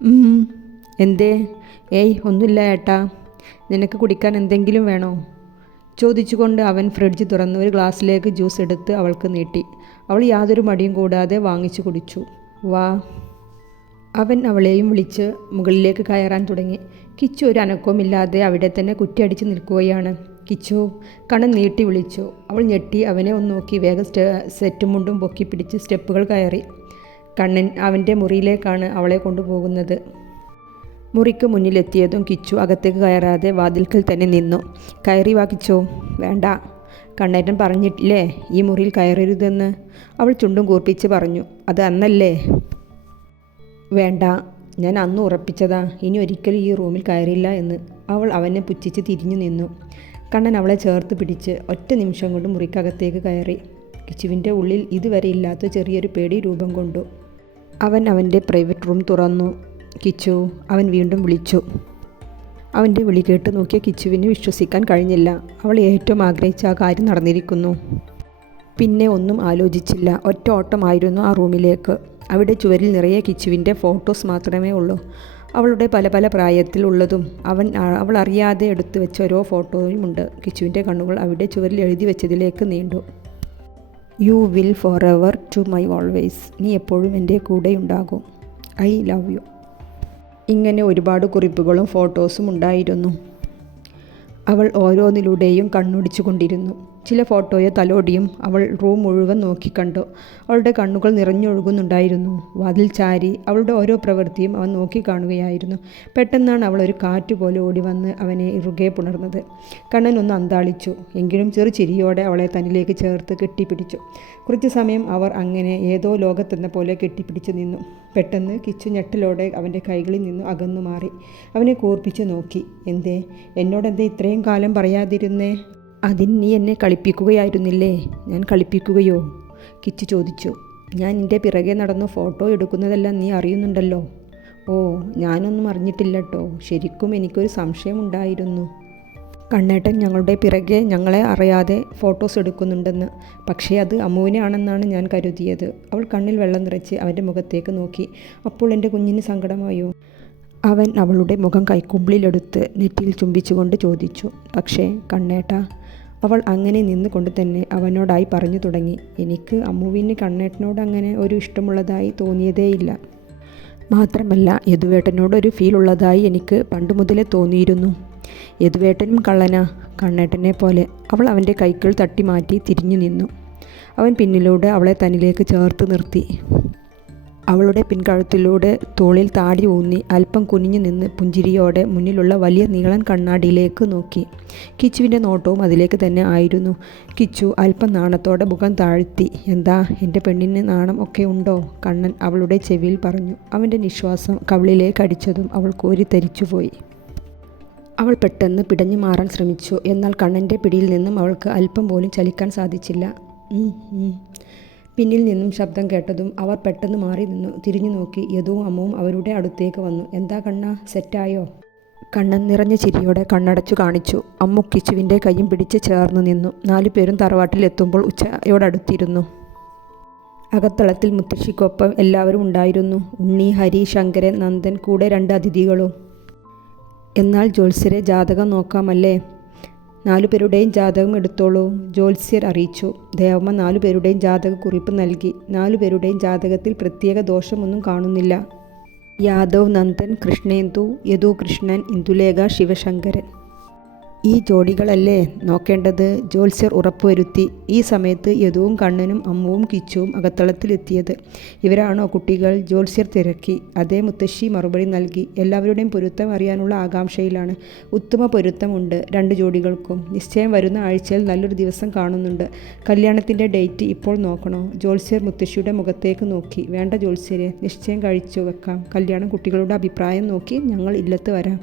"ഉം, എന്തേ?" "ഏയ് ഒന്നുമില്ല ഏട്ടാ. നിനക്ക് കുടിക്കാൻ എന്തെങ്കിലും വേണോ?" ചോദിച്ചുകൊണ്ട് അവൻ ഫ്രിഡ്ജ് തുറന്ന് ഒരു ഗ്ലാസ്സിലേക്ക് ജ്യൂസ് എടുത്ത് അവൾക്ക് നീട്ടി. അവൾ യാതൊരു മടിയും കൂടാതെ വാങ്ങിച്ചു കുടിച്ചു. "വാ." അവൻ അവളെയും വിളിച്ച് മുകളിലേക്ക് കയറാൻ തുടങ്ങി. കിച്ചു ഒരു അനക്കവുമില്ലാതെ അവിടെ തന്നെ കുറ്റിയടിച്ച് നിൽക്കുകയാണ്. "കിച്ചു!" കണ്ണൻ നീട്ടി വിളിച്ചു. അവൾ ഞെട്ടി അവനെ ഒന്ന് നോക്കി വേഗം സെറ്റും മുണ്ടും പൊക്കി പിടിച്ച് സ്റ്റെപ്പുകൾ കയറി. കണ്ണൻ അവൻ്റെ മുറിയിലേക്കാണ് അവളെ കൊണ്ടുപോകുന്നത്. മുറിക്ക് മുന്നിലെത്തിയതും കിച്ചു അകത്തേക്ക് കയറാതെ വാതിൽക്കൽ തന്നെ നിന്നു. "കയറി വാ കിച്ചു." "വേണ്ട, കണ്ണേട്ടൻ പറഞ്ഞിട്ടില്ലേ ഈ മുറിയിൽ കയറരുതെന്ന്?" അവൾ ചുണ്ടും കൂർപ്പിച്ച് പറഞ്ഞു. "അത് അന്നല്ലേ?" "വേണ്ട, ഞാൻ അന്ന് ഉറപ്പിച്ചതാ ഇനി ഒരിക്കലും ഈ റൂമിൽ കയറില്ല എന്ന്." അവൾ അവനെ പുച്ഛിച്ച് തിരിഞ്ഞു നിന്നു. കണ്ണൻ അവളെ ചേർത്ത് പിടിച്ച് ഒറ്റ നിമിഷം കൊണ്ട് മുറിക്കകത്തേക്ക് കയറി. കിച്ചുവിൻ്റെ ഉള്ളിൽ ഇതുവരെ ഇല്ലാത്ത ചെറിയൊരു പേടി രൂപം കൊണ്ടു. അവൻ അവൻ്റെ പ്രൈവറ്റ് റൂം തുറന്നു. "കിച്ചു." അവൻ വീണ്ടും വിളിച്ചു. അവൻ്റെ വിളി കേട്ട് നോക്കിയ കിച്ചുവിന് വിശ്വസിക്കാൻ കഴിഞ്ഞില്ല. അവൾ ഏറ്റവും ആഗ്രഹിച്ച ആ കാര്യം നടന്നിരിക്കുന്നു. പിന്നെ ഒന്നും ആലോചിച്ചില്ല. ഒറ്റ ഓട്ടമായിരുന്നു ആ റൂമിലേക്ക്. അവിടെ ചുവരിൽ നിറയെ കിച്ചുവിൻ്റെ ഫോട്ടോസ് മാത്രമേ ഉള്ളൂ. അവളുടെ പല പല പ്രായത്തിൽ ഉള്ളതും അവൾ അറിയാതെ എടുത്തു വെച്ച ഓരോ ഫോട്ടോയുമുണ്ട്. കിച്ചുവിൻ്റെ കണ്ണുകൾ അവിടെ ചുവരിൽ എഴുതി വെച്ചതിലേക്ക് നീണ്ടു. "You will forever to my always." "നീ എപ്പോഴും എൻ്റെ കൂടെയുണ്ടാകും. I love you." ഇങ്ങനെ ഒരുപാട് കുറിപ്പുകളും ഫോട്ടോസും ഉണ്ടായിരുന്നു. അവൾ ഓരോന്നിലൂടെയും കണ്ണോടിച്ചു കൊണ്ടിരുന്നു. ചില ഫോട്ടോയെ തലോടിയും അവൾ റൂം മുഴുവൻ നോക്കിക്കണ്ടു. അവളുടെ കണ്ണുകൾ നിറഞ്ഞൊഴുകുന്നുണ്ടായിരുന്നു. വാതിൽ ചാരി അവളുടെ ഓരോ പ്രവൃത്തിയും അവൻ നോക്കിക്കാണുകയായിരുന്നു. പെട്ടെന്നാണ് അവൾ ഒരു കാറ്റുപോലെ ഓടി വന്ന് അവനെ ഇറുകെ പുണർന്നത്. കണ്ണൻ ഒന്ന് അന്താളിച്ചു. എങ്കിലും ചെറു ചിരിയോടെ അവളെ തന്നിലേക്ക് ചേർത്ത് കെട്ടിപ്പിടിച്ചു. കുറച്ചു സമയം അവർ അങ്ങനെ ഏതോ ലോകത്തെന്ന പോലെ കെട്ടിപ്പിടിച്ചു നിന്നു. പെട്ടെന്ന് കിച്ചു ഞെട്ടലോടെ അവൻ്റെ കൈകളിൽ നിന്ന് അകന്നു മാറി. അവനെ കൂർപ്പിച്ച് നോക്കി. "എന്തേ എന്നോടെന്തേ ഇത്രയും കാലം പറയാതിരുന്നേ?" "അതിന് നീ എന്നെ കളിപ്പിക്കുകയായിരുന്നില്ലേ?" "ഞാൻ കളിപ്പിക്കുകയോ?" കിച്ചു ചോദിച്ചു. "ഞാൻ നിൻ്റെ പിറകെ നടന്നു ഫോട്ടോ എടുക്കുന്നതെല്ലാം നീ അറിയുന്നുണ്ടല്ലോ." "ഓ, ഞാനൊന്നും അറിഞ്ഞിട്ടില്ല ട്ടോ. ശരിക്കും എനിക്കൊരു സംശയമുണ്ടായിരുന്നു. കണ്ണേട്ടൻ ഞങ്ങളുടെ പിറകെ ഞങ്ങളെ അറിയാതെ ഫോട്ടോസ് എടുക്കുന്നുണ്ടെന്ന്. പക്ഷേ അത് അമ്മുവിനെ ആണെന്നാണ് ഞാൻ കരുതിയത്." അവൾ കണ്ണിൽ വെള്ളം നിറച്ച് അവൻ്റെ മുഖത്തേക്ക് നോക്കി. "അപ്പോൾ എൻ്റെ കുഞ്ഞിന് സങ്കടമായോ?" അവൻ അവളുടെ മുഖം കൈക്കുമ്പിളിലെടുത്ത് നെറ്റിയിൽ ചുംബിച്ചുകൊണ്ട് ചോദിച്ചു. "പക്ഷേ കണ്ണേട്ടാ." അവൾ അങ്ങനെ നിന്ന് കൊണ്ട് തന്നെ അവനോടായി പറഞ്ഞു തുടങ്ങി. "എനിക്ക് അമ്മുവിന് കണ്ണേട്ടനോട് അങ്ങനെ ഒരു ഇഷ്ടമുള്ളതായി തോന്നിയതേയില്ല. മാത്രമല്ല യദുവേട്ടനോടൊരു ഫീൽ ഉള്ളതായി എനിക്ക് പണ്ട് മുതലേ തോന്നിയിരുന്നു. യദുവേട്ടനും കള്ളനാ, കണ്ണേട്ടനെ പോലെ." അവൾ അവൻ്റെ കൈകൾ തട്ടി മാറ്റി തിരിഞ്ഞു നിന്നു. അവൻ പിന്നിലൂടെ അവളെ തന്നിലേക്ക് ചേർത്ത് നിർത്തി. അവളുടെ പിൻകഴുത്തിലൂടെ തോളിൽ താടി ഊന്നി അല്പം കുനിഞ്ഞു നിന്ന് പുഞ്ചിരിയോടെ മുന്നിലുള്ള വലിയ നീളൻ കണ്ണാടിയിലേക്ക് നോക്കി. കിച്ചുവിൻ്റെ നോട്ടവും അതിലേക്ക് തന്നെ ആയിരുന്നു. കിച്ചു അല്പം നാണത്തോടെ മുഖം താഴ്ത്തി. "എന്താ, എൻ്റെ പെണ്ണിന് നാണം ഒക്കെ ഉണ്ടോ?" കണ്ണൻ അവളുടെ ചെവിയിൽ പറഞ്ഞു. അവൻ്റെ നിശ്വാസം കവിളിലേക്ക് അടിച്ചതും അവൾ കോരിത്തരിച്ചുപോയി. അവൾ പെട്ടെന്ന് പിടഞ്ഞു മാറാൻ ശ്രമിച്ചു. എന്നാൽ കണ്ണൻ്റെ പിടിയിൽ നിന്നും അവൾക്ക് അല്പം പോലും ചലിക്കാൻ സാധിച്ചില്ല. പിന്നിൽ നിന്നും ശബ്ദം കേട്ടതും അവർ പെട്ടെന്ന് മാറി നിന്നു. തിരിഞ്ഞു നോക്കി. യദുവും അമ്മുവും അവരുടെ അടുത്തേക്ക് വന്നു. "എന്താ കണ്ണാ, സെറ്റായോ?" കണ്ണൻ നിറഞ്ഞ ചിരിയോടെ കണ്ണടച്ചു കാണിച്ചു. അമ്മു കിച്ചുവിൻ്റെ കൈയും പിടിച്ച് ചേർന്ന് നിന്നു. 4 പേരും തറവാട്ടിലെത്തുമ്പോൾ ഉച്ചയോടടുത്തിരുന്നു. അകത്തളത്തിൽ മുത്തശ്ശിക്കൊപ്പം എല്ലാവരും ഉണ്ടായിരുന്നു. ഉണ്ണി, ഹരി, ശങ്കരൻ, നന്ദൻ, കൂടെ 2 അതിഥികളും. "എന്നാൽ ജ്യോത്സ്യരെ ജാതകം നോക്കാമല്ലേ?" "4 പേരുടെയും ജാതകം എടുത്തോളൂ," ജ്യോത്സ്യർ അറിയിച്ചു. ദേവമ്മ 4 പേരുടെയും ജാതകക്കുറിപ്പ് നൽകി. 4 പേരുടെയും ജാതകത്തിൽ പ്രത്യേക ദോഷമൊന്നും കാണുന്നില്ല. യാദവ്, നന്ദൻ, കൃഷ്ണേന്ദു, യദു കൃഷ്ണൻ, ഇന്ദുലേഖ, ശിവശങ്കരൻ. "ഈ ജോഡികളല്ലേ നോക്കേണ്ടത്," ജ്യോത്സ്യർ ഉറപ്പുവരുത്തി. ഈ സമയത്ത് യദുവും കണ്ണനും അമ്മുവും കിച്ചുവും അകത്തളത്തിലെത്തിയത്. "ഇവരാണോ കുട്ടികൾ?" ജ്യോത്സ്യർ തിരക്കി. "അതേ," മുത്തശ്ശി മറുപടി നൽകി. "എല്ലാവരുടെയും പൊരുത്തം അറിയാനുള്ള ആകാംക്ഷയിലാണ്." "ഉത്തമ പൊരുത്തമുണ്ട് 2 ജോഡികൾക്കും. നിശ്ചയം വരുന്ന ആഴ്ചയിൽ നല്ലൊരു ദിവസം കാണുന്നുണ്ട്. കല്യാണത്തിൻ്റെ ഡേറ്റ് ഇപ്പോൾ നോക്കണോ?" ജ്യോത്സ്യർ മുത്തശ്ശിയുടെ മുഖത്തേക്ക് നോക്കി. "വേണ്ട ജ്യോത്സ്യരെ, നിശ്ചയം കഴിച്ചു വെക്കാം. കല്യാണം കുട്ടികളുടെ അഭിപ്രായം നോക്കി ഞങ്ങൾ ഇല്ലത്ത് വരാം."